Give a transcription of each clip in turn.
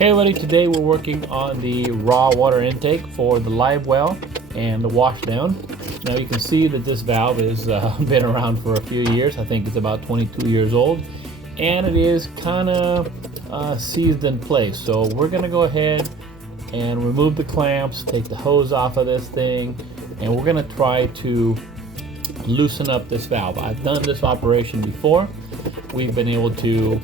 Hey everybody, today we're working on the raw water intake for the live well and the wash down. Now you can see that this valve has been around for a few years. I think it's about 22 years old, and it is kind of seized in place. So we're going to go ahead and remove the clamps, take the hose off of this thing, and we're going to try to loosen up this valve. I've done this operation before. We've been able to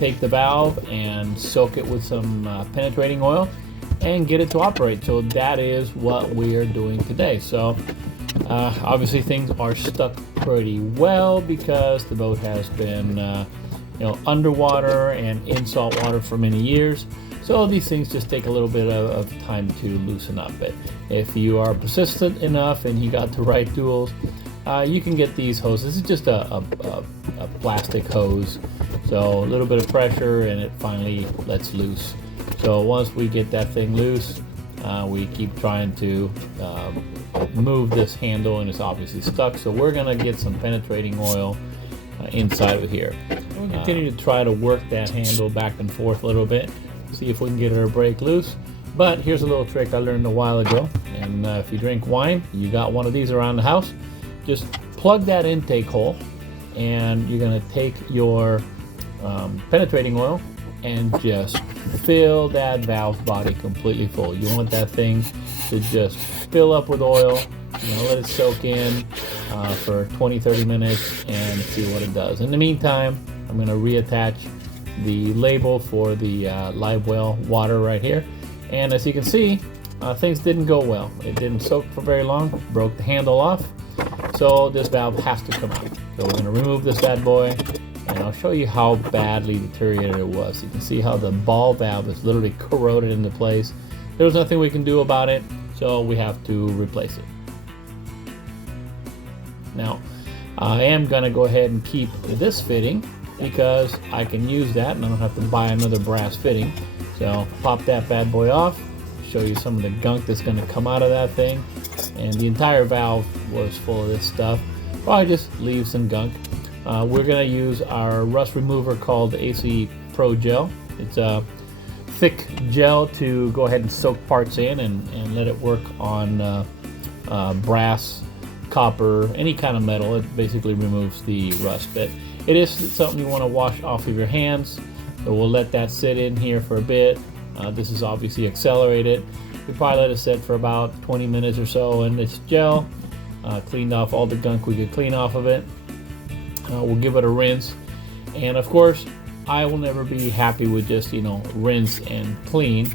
take the valve and soak it with some penetrating oil and get it to operate. So that is what we are doing today. So obviously things are stuck pretty well because the boat has been underwater and in salt water for many years. So these things just take a little bit of time to loosen up. But if you are persistent enough and you got the right tools, you can get these hoses. This is just a plastic hose. So a little bit of pressure and it finally lets loose. So once we get that thing loose, we keep trying to move this handle, and it's obviously stuck. So we're gonna get some penetrating oil inside of here. We'll continue to try to work that handle back and forth a little bit, see if we can get it to break loose. But here's a little trick I learned a while ago. And if you drink wine, you got one of these around the house, just plug that intake hole, and you're gonna take your penetrating oil and just fill that valve body completely full. You want that thing to just fill up with oil. You're gonna let it soak in for 20-30 minutes and see what it does. In the meantime, I'm gonna reattach the label for the live well water right here. And as you can see, things didn't go well. It didn't soak for very long, broke the handle off. So this valve has to come out. So we're gonna remove this bad boy, and I'll show you how badly deteriorated it was. You can see how the ball valve is literally corroded into place. There was nothing we can do about it, so we have to replace it. Now, I am gonna go ahead and keep this fitting because I can use that and I don't have to buy another brass fitting. So pop that bad boy off, show you some of the gunk that's gonna come out of that thing. And the entire valve was full of this stuff. Probably just leave some gunk. We're gonna use our rust remover called AC Pro Gel. It's a thick gel to go ahead and soak parts in and let it work on brass, copper, any kind of metal. It basically removes the rust. But it is something you want to wash off of your hands. So we'll let that sit in here for a bit. This is obviously accelerated. We probably let it sit for about 20 minutes or so in this gel. Cleaned off all the gunk we could clean off of it. We'll give it a rinse. And of course, I will never be happy with just, rinse and clean.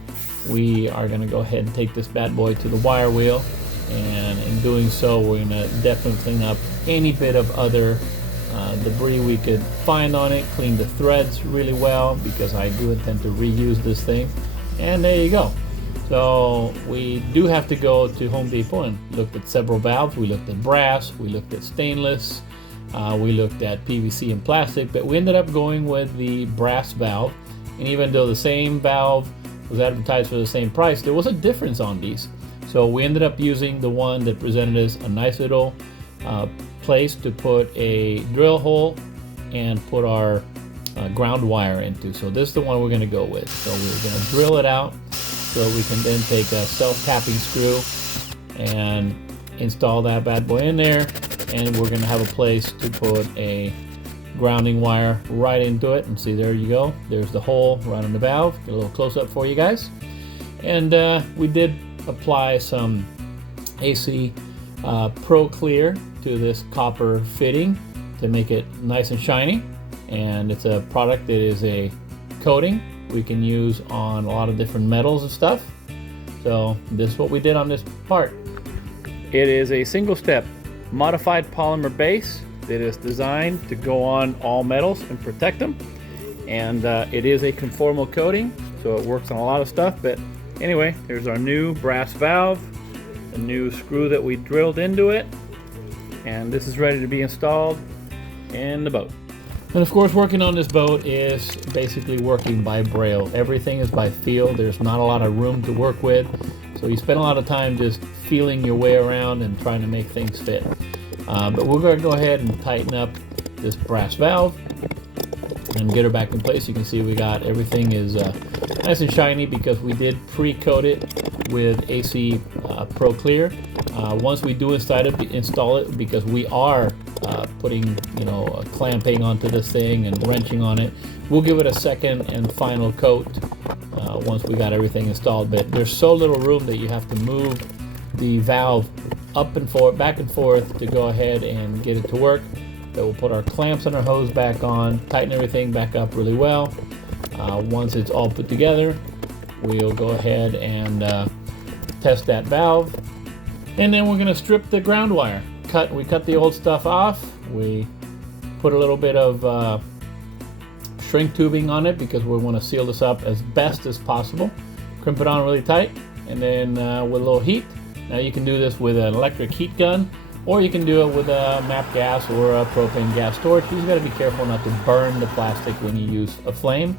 We are gonna go ahead and take this bad boy to the wire wheel. And in doing so, we're gonna definitely clean up any bit of other debris we could find on it. Clean the threads really well because I do intend to reuse this thing. And there you go. So we do have to go to Home Depot and looked at several valves. We looked at brass, we looked at stainless, we looked at PVC and plastic, but we ended up going with the brass valve. And even though the same valve was advertised for the same price, there was a difference on these. So we ended up using the one that presented us a nice little place to put a drill hole and put our ground wire into. So this is the one we're going to go with. So we're going to drill it out so we can then take a self-tapping screw and install that bad boy in there. And we're going to have a place to put a grounding wire right into it. And see, there you go. There's the hole right on the valve. Get a little close up for you guys. And we did apply some AC Pro Clear to this copper fitting to make it nice and shiny. And it's a product that is a coating we can use on a lot of different metals and stuff. So this is what we did on this part. It is a single step modified polymer base that is designed to go on all metals and protect them. And it is a conformal coating, so it works on a lot of stuff. But anyway, there's our new brass valve, the new screw that we drilled into it, and this is ready to be installed in the boat. And of course, working on this boat is basically working by braille. Everything is by feel. There's not a lot of room to work with. So you spend a lot of time just feeling your way around and trying to make things fit. But we're going to go ahead and tighten up this brass valve. and get her back in place. You can see we got everything is nice and shiny because we did pre-coat it with AC Pro Clear. Once we do install it, because we are putting clamping onto this thing and wrenching on it, we'll give it a second and final coat once we got everything installed. But there's so little room that you have to move the valve up and forth, back and forth, to go ahead and get it to work. That we'll put our clamps and our hose back on, tighten everything back up really well. Once it's all put together, we'll go ahead and test that valve, and then we're going to strip the ground wire. We cut the old stuff off. We put a little bit of shrink tubing on it because we want to seal this up as best as possible. Crimp it on really tight, and then with a little heat. Now you can do this with an electric heat gun, or you can do it with a MAP gas or a propane gas torch. You just got to be careful not to burn the plastic when you use a flame.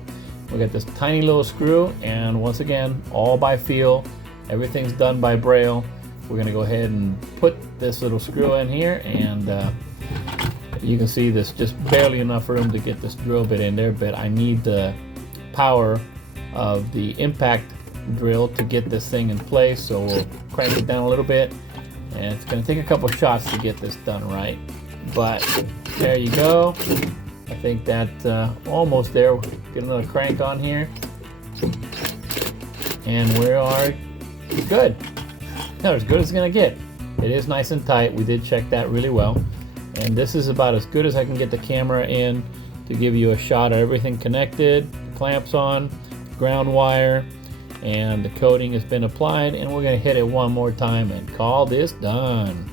We got this tiny little screw, and once again, all by feel. Everything's done by braille. We're going to go ahead and put this little screw in here, and you can see there's just barely enough room to get this drill bit in there, but I need the power of the impact drill to get this thing in place, so we'll crank it down a little bit, and it's going to take a couple shots to get this done right, but there you go. I think that's almost there. Get another crank on here, and we are good. That's as good as it's going to get. It is nice and tight. We did check that really well, and this is about as good as I can get the camera in to give you a shot of everything connected, clamps on, ground wire, and the coating has been applied, and we're going to hit it one more time and call this done.